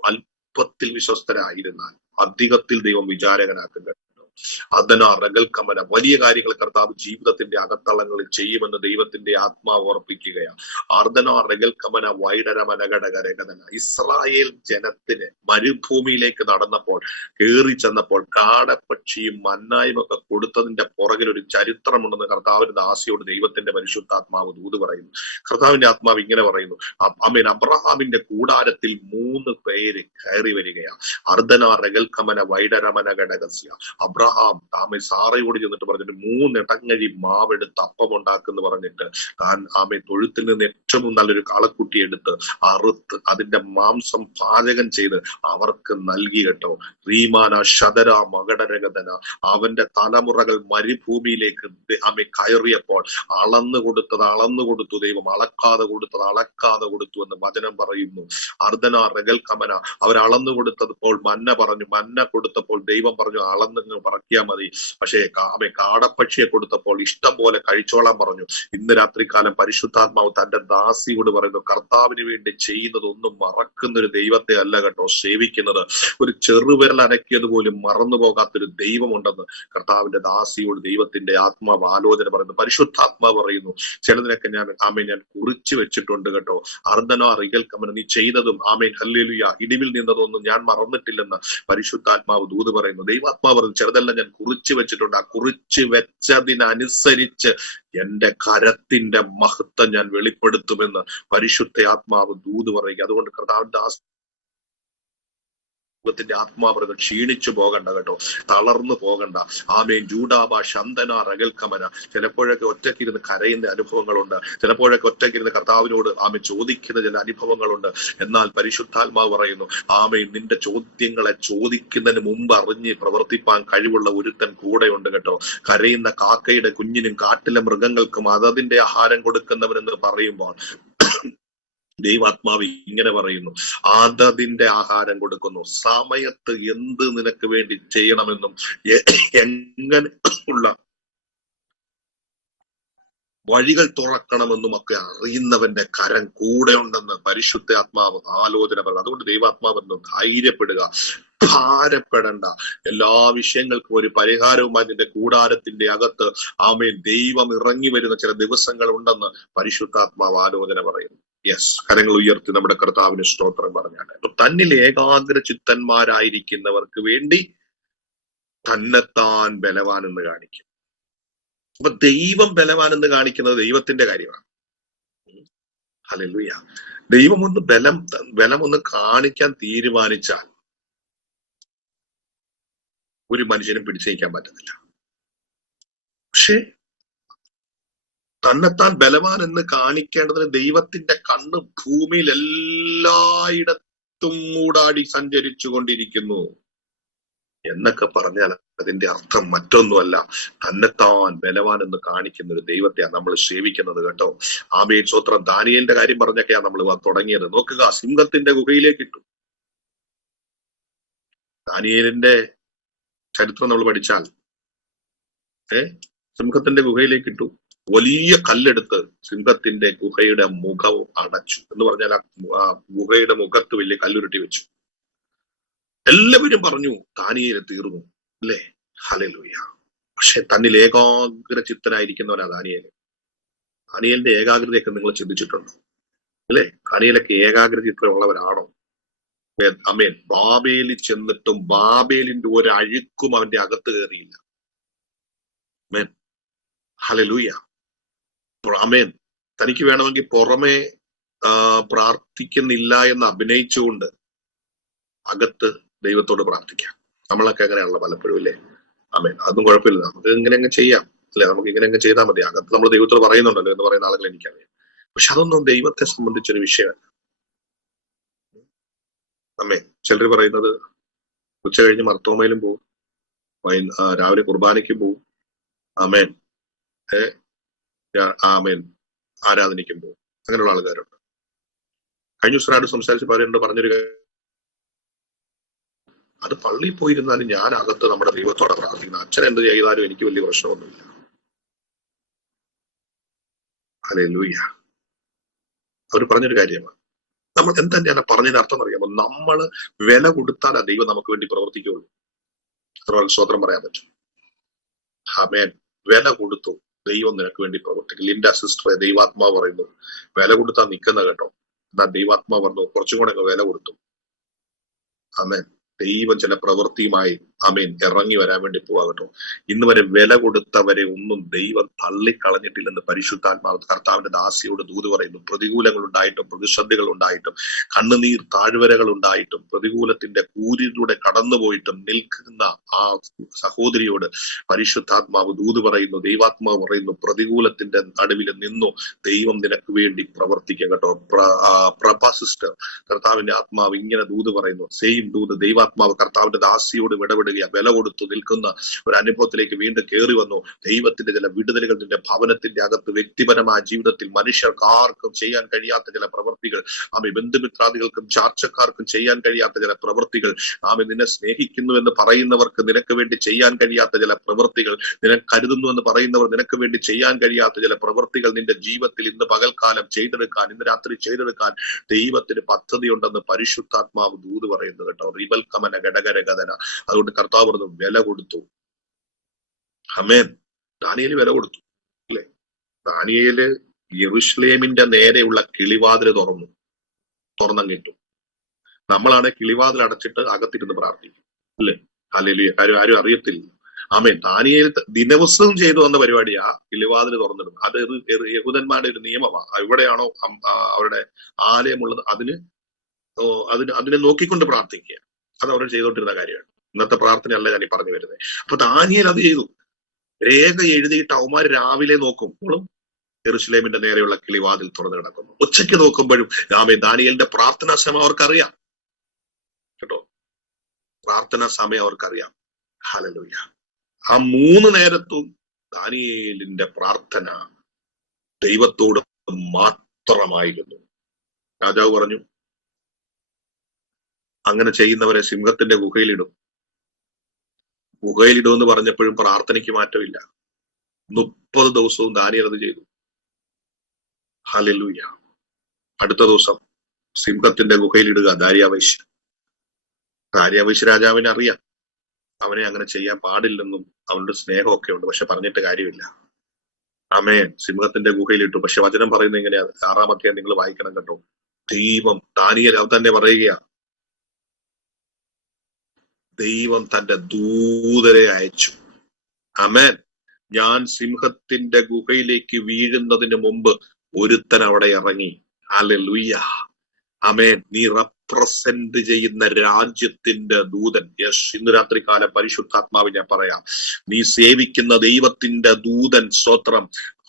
അല്പത്തിൽ വിശ്വസ്തരായിരുന്നാൽ അധികത്തിൽ ദൈവം വിചാരകനാക്കും കേട്ടോ. അതനാ റഗൽ കമന, വലിയ കാര്യങ്ങൾ കർത്താവ് ജീവിതത്തിന്റെ അകത്തളങ്ങളിൽ ചെയ്യുമെന്ന് ദൈവത്തിന്റെ ആത്മാവ് ഓർപ്പിക്കുകയാണ്. അർദ്ധനാ റഗൽ കമന വൈഡര മനഘടകരകഥന. ഇസ്രായേൽ ജനത്തിന് മരുഭൂമിയിലേക്ക് നടന്നപ്പോൾ, കയറി ചെന്നപ്പോൾ കാടപ്പക്ഷിയും മന്നായും ഒക്കെ കൊടുത്തതിന്റെ പുറകിൽ ഒരു ചരിത്രമുണ്ടെന്ന് കർത്താവിന്റെ ദാസിയോട് ദൈവത്തിന്റെ പരിശുദ്ധാത്മാവ് ദൂത് പറയുന്നു. കർത്താവിന്റെ ആത്മാവ് ഇങ്ങനെ പറയുന്നു, ആമേൻ, അബ്രഹാമിന്റെ കൂടാരത്തിൽ 3 പേര് കയറി വരികയാണ്. അർദ്ധന റഗൽ കമന വൈഡരമന ഘടകസ്യ. അബ്രഹാം സാറയോട് ചെന്നിട്ട് പറഞ്ഞിട്ട് 3 ഇടങ്ങഴി മാവെടുത്ത് അപ്പം ഉണ്ടാക്കുന്നു പറഞ്ഞിട്ട് ആമേ തൊഴുത്തിൽ നിന്ന് ഏറ്റവും നല്ലൊരു കാളക്കുട്ടി എടുത്ത് അറുത്ത് അതിന്റെ മാംസം പാചകം ചെയ്ത് അവർക്ക് നൽകി കേട്ടോ. റീമാന ശതര മകടരഗതന. അവന്റെ തലമുറകൾ മരുഭൂമിയിലേക്ക് ആമേ കയറിയപ്പോൾ അളന്നു കൊടുത്തു ദൈവം, അളക്കാതെ കൊടുത്തു എന്ന് വചനം പറയുന്നു. അർദ്ധന റഗൽ കമന, അവർ അളന്നു കൊടുത്തപ്പോൾ മന്ന പറഞ്ഞു, മന്ന കൊടുത്തപ്പോൾ ദൈവം പറഞ്ഞു അളന്ന് പറക്കിയാ മതി. പക്ഷേ കാടപ്പക്ഷിയെ കൊടുത്തപ്പോൾ ഇഷ്ടം പോലെ കഴിച്ചോളാൻ പറഞ്ഞു. ഇന്ന് രാത്രികാലം പരിശുദ്ധാത്മാവ് തന്റെ ദാസിയോട് പറയുന്നു, കർത്താവിന് വേണ്ടി ചെയ്യുന്നതൊന്നും മറക്കുന്ന ഒരു ദൈവത്തെ അല്ല കേട്ടോ സേവിക്കുന്നത്. ഒരു ചെറുവിരൽ അനക്കിയത് പോലും മറന്നു പോകാത്തൊരു ദൈവമുണ്ടെന്ന് കർത്താവിന്റെ ദാസിയോട് ദൈവത്തിന്റെ ആത്മാവ് ആലോചന പറയുന്നു. പരിശുദ്ധാത്മാവ് പറയുന്നു, ചിലതിനൊക്കെ ഞാൻ കുറിച്ചു വെച്ചിട്ടുണ്ട് കേട്ടോ. അർദ്ധനോ റിഗൽ കമന, നീ ചെയ്തതും ആമേൻ ഹല്ലേലൂയ ഇടിവിൽ നിന്നതൊന്നും ഞാൻ മറന്നിട്ടില്ലെന്ന് പരിശുദ്ധാത്മാവ് ദൂത് പറയുന്നു. ദൈവാത്മാവ് പറഞ്ഞു, ചെറുതെല്ലാം ഞാൻ കുറിച്ചു വെച്ചിട്ടുണ്ട്. ആ കുറിച്ചു വെച്ചതിനനുസരിച്ച് എന്റെ കരത്തിന്റെ മഹത്വം ഞാൻ വെളിപ്പെടുത്തുമെന്ന് പരിശുദ്ധ ആത്മാവ് ദൂത് പറയുക. അതുകൊണ്ട് കർത്താവിന്റെ ത്തിന്റെ ആത്മാവ് ക്ഷീണിച്ചു പോകണ്ട കേട്ടോ, തളർന്നു പോകണ്ട. ആമേൻ. ജൂഡാബ ശന്തന റഗൽ കമന. ചിലപ്പോഴൊക്കെ ഒറ്റയ്ക്കിരുന്ന് കരയുന്ന അനുഭവങ്ങളുണ്ട്, ചിലപ്പോഴൊക്കെ ഒറ്റയ്ക്കിരുന്ന് കർത്താവിനോട് ആമേൻ ചോദിക്കുന്ന ചില അനുഭവങ്ങളുണ്ട്. എന്നാൽ പരിശുദ്ധാത്മാവ് പറയുന്നു, ആമേൻ, നിന്റെ ചോദ്യങ്ങളെ ചോദിക്കുന്നതിന് മുമ്പ് അറിഞ്ഞ് പ്രവർത്തിപ്പാൻ കഴിവുള്ള ഒരുത്തൻ കൂടെയുണ്ട് കേട്ടോ. കരയുന്ന കാക്കയുടെ കുഞ്ഞിനും കാട്ടിലെ മൃഗങ്ങൾക്കും അതതിന്റെ ആഹാരം കൊടുക്കുന്നവനെന്ന് പറയുമ്പോൾ ദൈവാത്മാവ് ഇങ്ങനെ പറയുന്നു, അതതിന്റെ ആഹാരം കൊടുക്കുന്നു. സമയത്ത് എന്ത് നിനക്ക് വേണ്ടി ചെയ്യണമെന്നും എങ്ങനെ ഉള്ള വഴികൾ തുറക്കണമെന്നും ഒക്കെ അറിയുന്നവന്റെ കരം കൂടെ ഉണ്ടെന്ന് പരിശുദ്ധ ആത്മാവ് ആലോചന പറയുന്നത്. അതുകൊണ്ട് ദൈവാത്മാവെന്ന് ധൈര്യപ്പെടുക, ഭാരപ്പെടണ്ട. എല്ലാ വിഷയങ്ങൾക്കും ഒരു പരിഹാരവുമായി നിന്റെ കൂടാരത്തിന്റെ അകത്ത് ആമേൻ ദൈവം ഇറങ്ങി വരുന്ന ചില ദിവസങ്ങൾ ഉണ്ടെന്ന് പരിശുദ്ധാത്മാവ് ആലോചന പറയുന്നു. യെസ്, കരങ്ങൾ ഉയർത്തി നമ്മുടെ കർത്താവിന് സ്തോത്രം പറഞ്ഞാണ്. അപ്പൊ തന്നിൽ ഏകാഗ്ര ചിത്തന്മാരായിരിക്കുന്നവർക്ക് വേണ്ടി തന്നെത്താൻ ബലവാൻ എന്ന് കാണിക്കും. അപ്പൊ ദൈവം ബലവാൻ എന്ന് കാണിക്കുന്നത് ദൈവത്തിന്റെ കാര്യമാണ്. ഹല്ലേലൂയ. ദൈവം ഒന്ന് ബലം ഒന്ന് കാണിക്കാൻ തീരുമാനിച്ചാൽ ഒരു മനുഷ്യനും പിടിച്ചു നിൽക്കാൻ പറ്റത്തില്ല. പക്ഷെ തന്നെത്താൻ ബലവാൻ എന്ന് കാണിക്കേണ്ടതിന് ദൈവത്തിന്റെ കണ്ണ് ഭൂമിയിൽ എല്ലായിടത്തും മൂടാടി സഞ്ചരിച്ചു കൊണ്ടിരിക്കുന്നു എന്നൊക്കെ പറഞ്ഞാൽ അതിന്റെ അർത്ഥം മറ്റൊന്നുമല്ല, തന്നെത്താൻ ബലവാൻ എന്ന് കാണിക്കുന്ന ഒരു ദൈവത്തെയാണ് നമ്മൾ സേവിക്കുന്നത് കേട്ടോ. ആമേൻ, സ്തോത്രം. ദാനിയേലിന്റെ കാര്യം പറഞ്ഞൊക്കെയാണ് നമ്മൾ തുടങ്ങിയത്. നോക്കുക, സിംഹത്തിന്റെ ഗുഹയിലേക്ക് ഇട്ടു. ദാനിയേലിന്റെ ചരിത്രം നമ്മൾ പഠിച്ചാൽ സിംഹത്തിന്റെ ഗുഹയിലേക്ക് ഇട്ടു. വലിയ കല്ലെടുത്ത് സിംഹത്തിന്റെ ഗുഹയുടെ മുഖം അടച്ചു എന്ന് പറഞ്ഞാൽ ആ ഗുഹയുടെ മുഖത്ത് വലിയ കല്ലുരുട്ടി വെച്ചു. എല്ലാവരും പറഞ്ഞു ദാനിയേൽ തീർന്നു അല്ലേ? ഹല്ലേലൂയ. പക്ഷെ തന്നിൽ ഏകാഗ്ര ചിത്തനായിരിക്കുന്നവനാ ദാനിയേൽ. ദാനിയേലിന്റെ ഏകാഗ്രതയൊക്കെ നിങ്ങൾ ചിന്തിച്ചിട്ടുണ്ടോ അല്ലെ? ദാനിയേലൊക്കെ ഏകാഗ്ര ചിത്രമുള്ളവരാണോ? അമേൻ. ബാബേലിൽ ചെന്നിട്ടും ബാബേലിന്റെ ഒരു അഴുക്കും അവന്റെ അകത്ത് കയറിയില്ല. അമേൻ, ഹല്ലേലൂയ. അമേൻ. തനിക്ക് വേണമെങ്കിൽ പുറമെ പ്രാർത്ഥിക്കുന്നില്ല എന്ന് അഭിനയിച്ചുകൊണ്ട് അകത്ത് ദൈവത്തോട് പ്രാർത്ഥിക്കാം. നമ്മളൊക്കെ അങ്ങനെയാണല്ലോ പലപ്പോഴും അല്ലേ? അമേൻ. അതൊന്നും കുഴപ്പമില്ല, നമുക്ക് ഇങ്ങനെ ചെയ്യാം അല്ലെ? നമുക്ക് ഇങ്ങനെ ചെയ്താൽ മതി. അകത്ത് നമ്മൾ ദൈവത്തോട് പറയുന്നുണ്ടല്ലോ എന്ന് പറയുന്ന ആളുകൾ എനിക്കറിയാം. പക്ഷെ അതൊന്നും ദൈവത്തെ സംബന്ധിച്ചൊരു വിഷയമല്ല. അമ്മേ, ചിലർ പറയുന്നത് ഉച്ച കഴിഞ്ഞ് മർത്തോമയിലും പോവും, രാവിലെ കുർബാനയ്ക്കും പോവും, ആമേൻ, ആമേൻ, ആരാധനയ്ക്കും പോവും. അങ്ങനെയുള്ള ആൾക്കാരുണ്ട്. കഴിഞ്ഞ ദിവസം സംസാരിച്ച് പറഞ്ഞൊരു അത് പള്ളിയിൽ പോയിരുന്നാലും ഞാൻ അകത്ത് നമ്മുടെ ദൈവത്തോടെ പ്രാർത്ഥിക്കുന്നു. അച്ഛൻ എന്ത് ചെയ്താലും എനിക്ക് വലിയ പ്രശ്നമൊന്നുമില്ല. ഹല്ലേലൂയ. അവർ പറഞ്ഞൊരു കാര്യമാണ്. നമ്മൾ എന്താണ് പറഞ്ഞതിന് അർത്ഥം അറിയാമോ? നമ്മൾ വില കൊടുത്താൽ ആ ദൈവം നമുക്ക് വേണ്ടി പ്രവർത്തിക്കുകയുള്ളൂ. എത്ര സ്തോത്രം പറയാൻ പറ്റും? ആമേൻ. വില കൊടുത്തു, ദൈവം നിനക്ക് വേണ്ടി പ്രവർത്തിക്കും. ലിൻഡ സിസ്റ്ററെ ദൈവാത്മാവ് പറയുന്നു, വില കൊടുത്താ നിൽക്കുന്ന കേട്ടോ. എന്നാ ദൈവാത്മാവ് പറഞ്ഞു കുറച്ചും കൂടെ വില കൊടുത്തു. ആമേൻ. ദൈവം ചില പ്രവൃത്തിയുമായി ആമേൻ ഇറങ്ങി വരാൻ വേണ്ടി പോവാകട്ടോ. ഇന്ന് വരെ വില കൊടുത്തവരെ ഒന്നും ദൈവം തള്ളിക്കളഞ്ഞിട്ടില്ലെന്ന് പരിശുദ്ധാത്മാവ് കർത്താവിന്റെ ദാസിയോട് ദൂത് പറയുന്നു. പ്രതികൂലങ്ങൾ ഉണ്ടായിട്ടും പ്രതിസന്ധികൾ ഉണ്ടായിട്ടും കണ്ണുനീർ താഴ്വരകൾ ഉണ്ടായിട്ടും പ്രതികൂലത്തിന്റെ കൂരിലൂടെ കടന്നുപോയിട്ടും നിൽക്കുന്ന ആ സഹോദരിയോട് പരിശുദ്ധാത്മാവ് ദൂത് പറയുന്നു, ദൈവാത്മാവ് പറയുന്നു, പ്രതികൂലത്തിന്റെ നടുവിൽ നിന്നു ദൈവം നിനക്ക് വേണ്ടി പ്രവർത്തിക്കുക കേട്ടോ. പ്രഭ സിസ്റ്റർ, കർത്താവിന്റെ ആത്മാവ് ഇങ്ങനെ ദൂത് പറയുന്നു, സെയിം ദൂത് ദൈവാത്മാവ് കർത്താവിന്റെ ദാസിയോട് ഇടപെടുക. വില കൊടുത്തു നിൽക്കുന്ന ഒരു അനുഭവത്തിലേക്ക് വീണ്ടും കയറി വന്നു. ദൈവത്തിന്റെ ചില വിടുതലുകൾ നിന്റെ ഭവനത്തിന്റെ അകത്ത്, വ്യക്തിപരമായ ജീവിതത്തിൽ മനുഷ്യർക്ക് ആർക്കും ചെയ്യാൻ കഴിയാത്ത ചില പ്രവൃത്തികൾ, ആമേ ബന്ധുമിത്രാദികൾക്കും ചാർച്ചക്കാർക്കും ചെയ്യാൻ കഴിയാത്ത ചില പ്രവൃത്തികൾ, ആമേ നിന്നെ സ്നേഹിക്കുന്നു എന്ന് പറയുന്നവർക്ക് നിനക്ക് വേണ്ടി ചെയ്യാൻ കഴിയാത്ത ചില പ്രവൃത്തികൾ, നിനക്ക് കരുതുന്നു എന്ന് പറയുന്നവർ നിനക്ക് വേണ്ടി ചെയ്യാൻ കഴിയാത്ത ചില പ്രവൃത്തികൾ നിന്റെ ജീവിതത്തിൽ ഇന്ന് പകൽക്കാലം ചെയ്തെടുക്കാൻ, ഇന്ന് രാത്രി ചെയ്തെടുക്കാൻ ദൈവത്തിന് പദ്ധതി ഉണ്ടെന്ന് പരിശുദ്ധാത്മാവ് ദൂത് പറയുന്നു കേട്ടോ. റിബൽ കമന ഘടകര കഥന. അതുകൊണ്ട് കർത്താവ് പറഞ്ഞു വില കൊടുത്തു. ആമേൻ. ദാനിയേല് വില കൊടുത്തു അല്ലെ? ദാനിയേല് യെരൂശലേമിന്റെ നേരെയുള്ള കിളിവാതിൽ തുറന്നങ്ങിട്ടു. നമ്മളാണ് കിളിവാതിൽ അടച്ചിട്ട് അകത്തിരുന്ന് പ്രാർത്ഥിക്കും അല്ലെ? ഹല്ലേലൂയ. ആരും അറിയത്തില്ല. ആമേൻ. ദാനിയേൽ ദിവസവും ചെയ്തു വന്ന പരിപാടിയാ കിളിവാതിൽ തുറന്നിടും. അത് യഹൂദന്മാരുടെ ഒരു നിയമമാണ്. എവിടെയാണോ അവരുടെ ആലയമുള്ളത് അതിനെ നോക്കിക്കൊണ്ട് പ്രാർത്ഥിക്കുക. അത് അവർ ചെയ്തുകൊണ്ടിരുന്ന കാര്യമാണ്. ഇന്നത്തെ പ്രാർത്ഥനയല്ല ഞാൻ ഈ പറഞ്ഞു വരുന്നത്. അപ്പൊ ദാനിയേൽ അത് ചെയ്തു. രേഖ എഴുതിയിട്ട് അവന്മാർ രാവിലെ നോക്കുമ്പോഴും യെരൂശലേമിന്റെ നേരെയുള്ള കിളിവാതിൽ തുറന്നു കിടക്കുന്നു. ഉച്ചയ്ക്ക് നോക്കുമ്പോഴും ആമേൻ ദാനിയേലിന്റെ പ്രാർത്ഥനാ സമയം അവർക്കറിയാം കേട്ടോ. പ്രാർത്ഥനാ സമയം അവർക്കറിയാം. ഹല്ലേലൂയ. ആ 3 നേരത്തും ദാനിയേലിന്റെ പ്രാർത്ഥന ദൈവത്തോട് മാത്രമായിരുന്നു. രാജാവ് പറഞ്ഞു, അങ്ങനെ ചെയ്യുന്നവരെ സിംഹത്തിന്റെ ഗുഹയിലിടും. ഗുഹയിലിടുമെന്ന് പറഞ്ഞപ്പോഴും പ്രാർത്ഥനയ്ക്ക് മാറ്റമില്ല. 30 ദിവസവും ദാനിയേൽ അത് ചെയ്തു. ഹല്ലേലൂയ. അടുത്ത ദിവസം സിംഹത്തിന്റെ ഗുഹയിലിടുക ദാര്യാവേശ് രാജാവിനെ അറിയാം അവനെ അങ്ങനെ ചെയ്യാൻ പാടില്ലെന്നും അവന്റെ സ്നേഹമൊക്കെ ഉണ്ട്. പക്ഷെ പറഞ്ഞിട്ട് കാര്യമില്ല. ആമേൻ. സിംഹത്തിന്റെ ഗുഹയിലിട്ടു. പക്ഷെ വചനം പറയുന്നത് എങ്ങനെയാ? 6-ാം അധ്യായം നിങ്ങൾ വായിക്കണം കേട്ടോ. ദൈവം ദാനിയേൽ അത് തന്നെ പറയുകയാ, ദൈവം തന്റെ ദൂതരെ അയച്ചു. ആമേൻ. ഞാൻ സിംഹത്തിന്റെ ഗുഹയിലേക്ക് വീഴുന്നതിന് മുമ്പ് ഒരുത്തൻ അവിടെ ഇറങ്ങി. ഹല്ലേലൂയ. ആമേൻ. നീ റെപ്രസെന്റ് ചെയ്യുന്ന രാജ്യത്തിന്റെ ദൂതൻ. യെസ്, ഇന്ന് രാത്രി കാലം പരിശുദ്ധാത്മാവ് ഞാൻ പറയാം, നീ സേവിക്കുന്ന ദൈവത്തിന്റെ ദൂതൻ, സ്തോത്രം.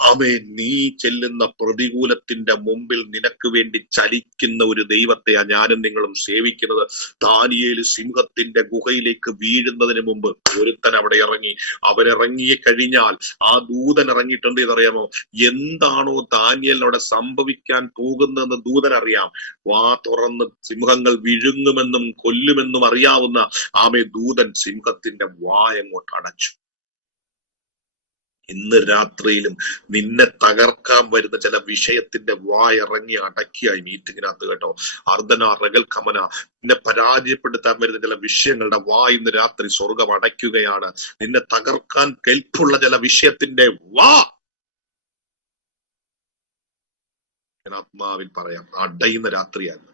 ആമേൻ. നീ ചെല്ലുന്ന പ്രതികൂലത്തിന്റെ മുമ്പിൽ നിനക്ക് വേണ്ടി ചലിക്കുന്ന ഒരു ദൈവത്തെയാ ഞാനും നിങ്ങളും സേവിക്കുന്നത്. ദാനിയേൽ സിംഹത്തിന്റെ ഗുഹയിലേക്ക് വീഴുന്നതിന് മുമ്പ് ഒരുത്തൻ അവിടെ ഇറങ്ങി. അവനിറങ്ങി കഴിഞ്ഞാൽ ആ ദൂതൻ ഇറങ്ങിയിട്ടുണ്ട്. ഇതറിയാമോ? എന്താണോ ദാനിയേലിനോട് സംഭവിക്കാൻ പോകുന്നതെന്ന് ദൂതൻ അറിയാം. വാ തുറന്ന് സിംഹങ്ങൾ വിഴുങ്ങുമെന്നും കൊല്ലുമെന്നും അറിയാവുന്ന ആമേ ദൂതൻ സിംഹത്തിന്റെ വായങ്ങോട്ട് അടച്ചു. ഇന്ന് രാത്രിയിലും നിന്നെ തകർക്കാൻ വരുന്ന ചില വിഷയത്തിന്റെ വായിറങ്ങി അടക്കിയായി മീറ്റിങ്ങിനകത്ത് കേട്ടോ. അർദ്ധന റഗൽ കമന, നിന്നെ പരാജയപ്പെടുത്താൻ വരുന്ന ചില വിഷയങ്ങളുടെ വായ് ഇന്ന് രാത്രി സ്വർഗം അടയ്ക്കുകയാണ്. നിന്നെ തകർക്കാൻ കെൽപ്പുള്ള ചില വിഷയത്തിന്റെ വാ ആത്മാവിൽ പറയാം അടയുന്ന രാത്രിയാണ്.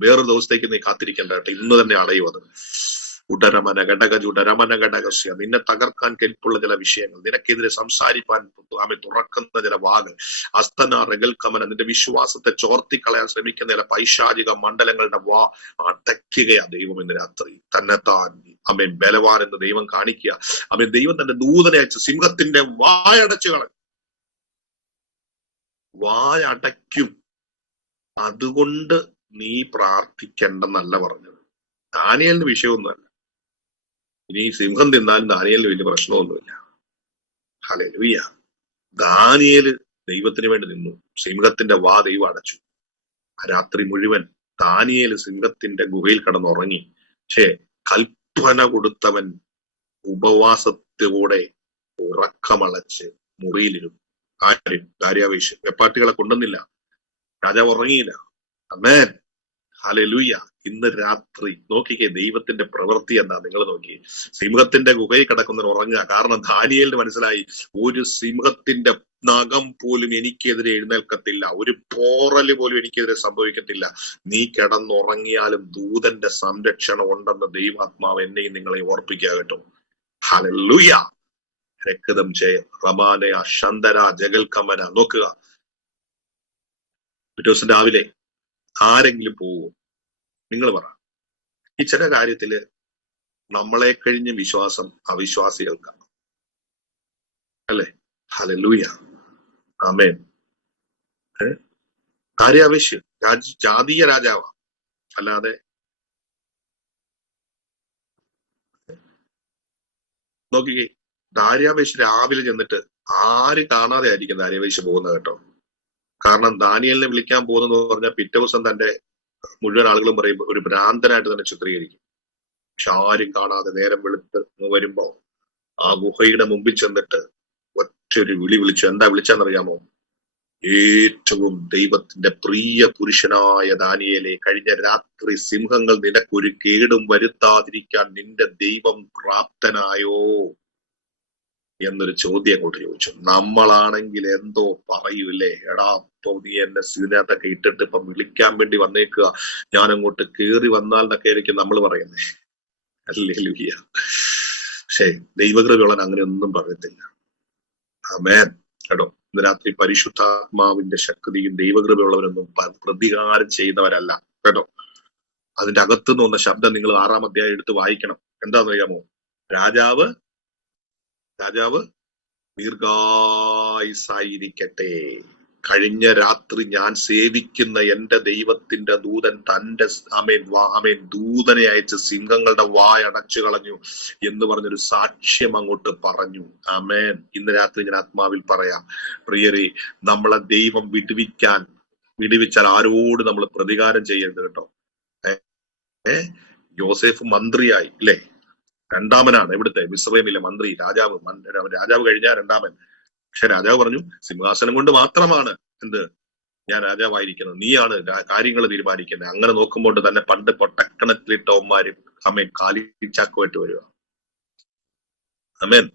വേറൊരു ദിവസത്തേക്ക് നീ കാത്തിരിക്കേണ്ട കേട്ടോ. ഇന്ന് തന്നെ അടയും അത്. ഉടരമന ഘടകജുടരമന ഘടകസ്യ, നിന്നെ തകർക്കാൻ കെൽപ്പുള്ള ചില വിഷയങ്ങൾ, നിനക്കെതിരെ സംസാരിക്കാൻ ആമെ തുറക്കുന്ന ചില വാകൾ, അസ്തന റഗൽക്കമന, നിന്റെ വിശ്വാസത്തെ ചോർത്തിക്കളയാൻ ശ്രമിക്കുന്ന ചില പൈശാചിക മണ്ഡലങ്ങളുടെ വാ അടയ്ക്കുകയാ ദൈവം ഇന്ന് രാത്രി. തന്നെത്താൻ അമേൻ ബലവാൻ എന്ന് ദൈവം കാണിക്കുക. അമേൻ. ദൈവം തന്റെ ദൂതനെ അയച്ച് സിംഹത്തിന്റെ വായടച്ചു കളഞ്ഞു. വായടയ്ക്കും. അതുകൊണ്ട് നീ പ്രാർത്ഥിക്കേണ്ടെന്നല്ല പറഞ്ഞത്. ദാനിയേലിന് വിഷയമൊന്നുമല്ല. ഇനി സിംഹം തിന്നാലും ദാനിയേലിന് വലിയ പ്രശ്നമൊന്നുമില്ല. ഹല്ലേലൂയ. ദാനിയേല് ദൈവത്തിന് വേണ്ടി നിന്നു. സിംഹത്തിന്റെ വാ ദൈവം അടച്ചു. രാത്രി മുഴുവൻ ദാനിയേല് സിംഹത്തിന്റെ ഗുഹയിൽ കിടന്നുറങ്ങി. പക്ഷേ കൽപ്പന കൊടുത്തവൻ ഉപവാസത്തോടെ ഉറക്കമളച്ച് മുറിയിലിരുന്നു. ആര്? ദാര്യാവേശ്. വെപ്പാട്ടികളെ കൊണ്ടുവന്നില്ല. രാജാവ് ഉറങ്ങിയില്ല. ആമേൻ. ഹല്ലേലൂയ. ഇന്ന് രാത്രി നോക്കിക്കേ ദൈവത്തിന്റെ പ്രവൃത്തി എന്താ നിങ്ങൾ നോക്കിയേ. സിംഹത്തിന്റെ ഗുഹയിൽ കിടക്കുന്നവർ ഉറങ്ങുക. കാരണം ദാനിയേലിന് മനസ്സിലായി, ഒരു സിംഹത്തിന്റെ നഖം പോലും എനിക്കെതിരെ എഴുന്നേൽക്കത്തില്ല, ഒരു പോറല് പോലും എനിക്കെതിരെ സംഭവിക്കത്തില്ല. നീ കിടന്നുറങ്ങിയാലും ദൂതന്റെ സംരക്ഷണം ഉണ്ടെന്ന് ദൈവാത്മാവ് എന്നെയും നിങ്ങളെയും ഓർപ്പിക്കുക കേട്ടോ. ഹല്ലേലൂയ. രക്തം ജയം റമാനയ ശന്തര ജഗൽക്കമന. നോക്കുക, പിറ്റേ ദിവസം രാവിലെ ആരെങ്കിലും പോവോ? നിങ്ങൾ പറ. ഈ ചില കാര്യത്തില് നമ്മളെ കഴിഞ്ഞ് വിശ്വാസം അവിശ്വാസികൾക്കാണ്, അല്ലെ? ഹല്ലേലൂയ, ആമേൻ. കാര്യാവശ്യം ജാതീയ രാജാവാ, അല്ലാതെ നോക്കിക്കേ. ദാര്യാവേശ് രാവിലെ ചെന്നിട്ട് ആര് കാണാതെ ആയിരിക്കും ദാര്യാവേശ് പോകുന്നത് കേട്ടോ. കാരണം ദാനിയേലിനെ വിളിക്കാൻ പോകുന്നെന്ന് പറഞ്ഞാൽ പിറ്റേ ദിവസം തന്റെ മുഴുവൻ ആളുകളും പറയും ഒരു ഭ്രാന്തനായിട്ട് തന്നെ ചിത്രീകരിക്കും. പക്ഷെ ആരും കാണാതെ നേരം വെളുത്ത് വരുമ്പോ ആ ഗുഹയുടെ മുമ്പിൽ ചെന്നിട്ട് ഒറ്റൊരു വിളി വിളിച്ചു. എന്താ വിളിച്ചെന്നറിയാമോ? ഏറ്റവും ദൈവത്തിന്റെ പ്രിയ പുരുഷനായ ദാനിയേലെ, കഴിഞ്ഞ രാത്രി സിംഹങ്ങൾ നിനക്കൊരു കേടും വരുത്താതിരിക്കാൻ നിന്റെ ദൈവം പ്രാപ്തനായോ എന്നൊരു ചോദ്യം അങ്ങോട്ട് ചോദിച്ചു. നമ്മളാണെങ്കിൽ എന്തോ പറയൂലേ, എടാ ഇപ്പൊ നീ എന്നെ ഇതിനകത്തൊക്കെ ഇട്ടിട്ട് ഇപ്പൊ വിളിക്കാൻ വേണ്ടി വന്നേക്കുക, ഞാൻ അങ്ങോട്ട് കേറി വന്നാൽ എന്നൊക്കെ ആയിരിക്കും നമ്മൾ പറയുന്നേ. ഹല്ലേലൂയ. പക്ഷേ ദൈവകൃപയുള്ളവൻ അങ്ങനെ ഒന്നും പറയത്തില്ല. ആമേൻ കേട്ടോ. ഇന്ന് രാത്രി പരിശുദ്ധാത്മാവിന്റെ ശക്തിയും ദൈവകൃപയുള്ളവരൊന്നും പ്രതികാരം ചെയ്യുന്നവരല്ല കേട്ടോ. അതിന്റെ അകത്തുനിന്ന് വന്ന ശബ്ദം നിങ്ങൾ 6-ാം അധ്യായം എടുത്ത് വായിക്കണം. എന്താണെന്നറിയാമോ? രാജാവ് ദീർഘായുസ്സായിരിക്കട്ടെ. കഴിഞ്ഞ രാത്രി ഞാൻ സേവിക്കുന്ന എന്റെ ദൈവത്തിന്റെ ദൂതൻ തന്റെ ദൂതനെ അയച്ച് സിംഹങ്ങളുടെ വായടച്ചു കളഞ്ഞു എന്ന് പറഞ്ഞൊരു സാക്ഷ്യം അങ്ങോട്ട് പറഞ്ഞു. ആമേൻ. ഇന്ന് രാത്രി ഞാൻ ആത്മാവിൽ പറയാം, പ്രിയരെ, നമ്മളെ ദൈവം വിടുവിച്ചാൽ ആരോട് നമ്മൾ പ്രതികാരം ചെയ്യരുത് കേട്ടോ. യോസേഫ് മന്ത്രിയായി അല്ലേ? രണ്ടാമനാണ് ഇവിടുത്തെ മിസ്രൈമിലെ മന്ത്രി. രാജാവ് കഴിഞ്ഞാൽ രണ്ടാമൻ. പക്ഷെ രാജാവ് പറഞ്ഞു, സിംഹാസനം കൊണ്ട് മാത്രമാണ് ഞാൻ രാജാവായിരിക്കുന്നത്, നീയാണ് കാര്യങ്ങൾ തീരുമാനിക്കുന്നത്. അങ്ങനെ നോക്കുമ്പോൾ തന്നെ പണ്ട് പൊട്ടക്കണത്തിലിട്ടവന്മാരും അമ്മേൻ കാലിച്ചാക്കുമായിട്ട് വരിക. അമ്മേൻ.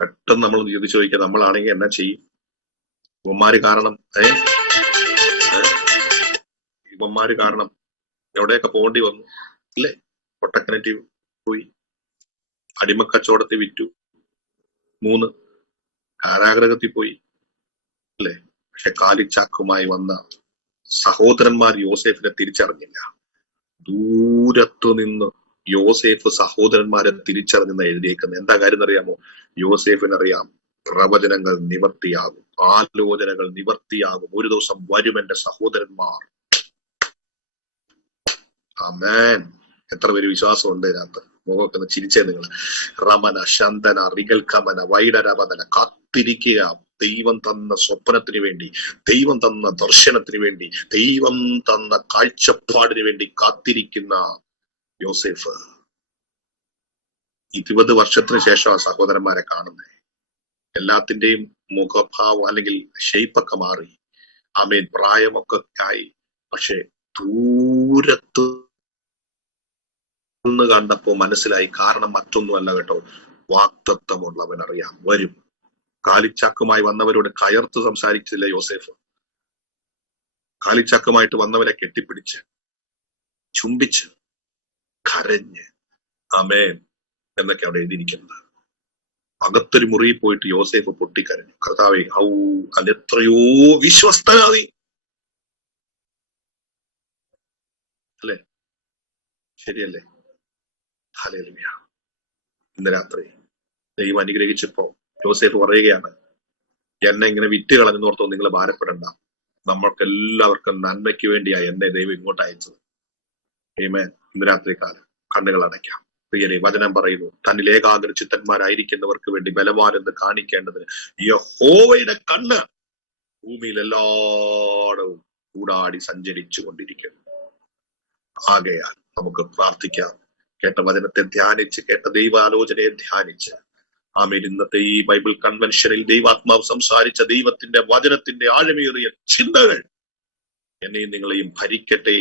പെട്ടെന്ന് നമ്മൾ ചോദിച്ചു ചോദിക്കുക, നമ്മളാണെങ്കിൽ എന്നാ ചെയ്യും? ഇവന്മാര് കാരണം എവിടെയൊക്കെ പോകേണ്ടി വന്നു അല്ലേ? പൊട്ടക്കിണറ്റിൽ പോയി, അടിമക്കച്ചവടത്തിൽ വിറ്റു, 3 കാരാഗ്രഹത്തിൽ പോയി അല്ലെ? പക്ഷെ കാലിച്ചാക്കുമായി വന്ന സഹോദരന്മാർ യോസേഫിനെ തിരിച്ചറിഞ്ഞില്ല. ദൂരത്തു നിന്ന് യോസേഫ് സഹോദരന്മാരെ തിരിച്ചറിഞ്ഞെന്ന് എഴുതിയേക്കുന്നത്. എന്താ കാര്യം എന്നറിയാമോ? യോസേഫിനറിയാം പ്രവചനങ്ങൾ നിവർത്തിയാകും, ആലോചനകൾ നിവർത്തിയാകും. ഒരു ദിവസം വരും എന്റെ സഹോദരന്മാർ. ആമേൻ. എത്ര പേര് വിശ്വാസമുണ്ട് ഇതിനകത്ത്? മുഖമൊക്കെ ചിരിച്ചേ നിങ്ങൾ. റമന ശന്തന റിഗൽ കമന വൈഡരവതന. കാത്തിരിക്കുക. ദൈവം തന്ന സ്വപ്നത്തിന് വേണ്ടി, ദൈവം തന്ന ദർശനത്തിന് വേണ്ടി, ദൈവം തന്ന കാഴ്ചപ്പാടിന് വേണ്ടി കാത്തിരിക്കുന്ന യോസേഫ് 20 വർഷത്തിന് ശേഷം ആ സഹോദരന്മാരെ കാണുന്നത്. എല്ലാത്തിന്റെയും മുഖഭാവം അല്ലെങ്കിൽ ഷെയ്പ്പൊക്കെ മാറി. ആമേൻ. പ്രായമൊക്കെ ആയി. പക്ഷെ ദൂരത്ത് കണ്ടപ്പോ മനസ്സിലായി. കാരണം മറ്റൊന്നുമല്ല കേട്ടോ, വാഗ്ദത്തമുള്ളവൻ അറിയാം വരും. കാലിച്ചാക്കുമായി വന്നവരോട് കയർത്ത് സംസാരിച്ചില്ല യോസേഫ്. കാലിച്ചാക്കുമായിട്ട് വന്നവരെ കെട്ടിപ്പിടിച്ച് ചുംബിച്ച് കരഞ്ഞ് ആമേൻ എന്നൊക്കെ അവിടെ എഴുതിയിരിക്കുന്നത്. അകത്തൊരു മുറിയിൽ പോയിട്ട് യോസേഫ് പൊട്ടിക്കരഞ്ഞു. കർത്താവേ, അതെത്രയോ വിശ്വസ്തനായി അല്ലേ? ശരിയല്ലേ? ഹല്ലേലൂയ. ഇന്ന് രാത്രി ദൈവം അനുഗ്രഹിച്ചപ്പോ യോസേഫ് പറയുകയാണ്, എന്നെ ഇങ്ങനെ വിറ്റ് കളഞ്ഞോർത്തോ നിങ്ങൾ ഭാരപ്പെടണ്ട, നമ്മൾക്ക് എല്ലാവർക്കും നന്മയ്ക്ക് വേണ്ടിയാ എന്നെ ദൈവം ഇങ്ങോട്ട് അയച്ചത്. ആമേൻ. ഇന്ന് രാത്രി കാലം കണ്ണുകൾ അടയ്ക്കാം. പ്രിയരെ, വചനം പറയുന്നു, തന്നിൽ ഏകാഗ്രചിത്തന്മാരായിരിക്കുന്നവർക്ക് വേണ്ടി ബലവാനെന്ന് കാണിക്കേണ്ടതിന് യഹോവയുടെ കണ്ണ് ഭൂമിയിൽ എല്ലായിടവും കൂടാടി സഞ്ചരിച്ചു കൊണ്ടിരിക്കുന്നു. ആകയാൽ നമുക്ക് പ്രാർത്ഥിക്കാം. കേട്ട വചനത്തെ ധ്യാനിച്ച്, കേട്ട ദൈവാലോചനയെ ധ്യാനിച്ച്, ആമേൻ, ഇന്നത്തെ ഈ ബൈബിൾ കൺവെൻഷനിൽ ദൈവാത്മാവ് സംസാരിച്ച ദൈവത്തിന്റെ വചനത്തിന്റെ ആഴമേറിയ ചിന്തകൾ എന്നെയും നിങ്ങളെയും ഭരിക്കട്ടെ.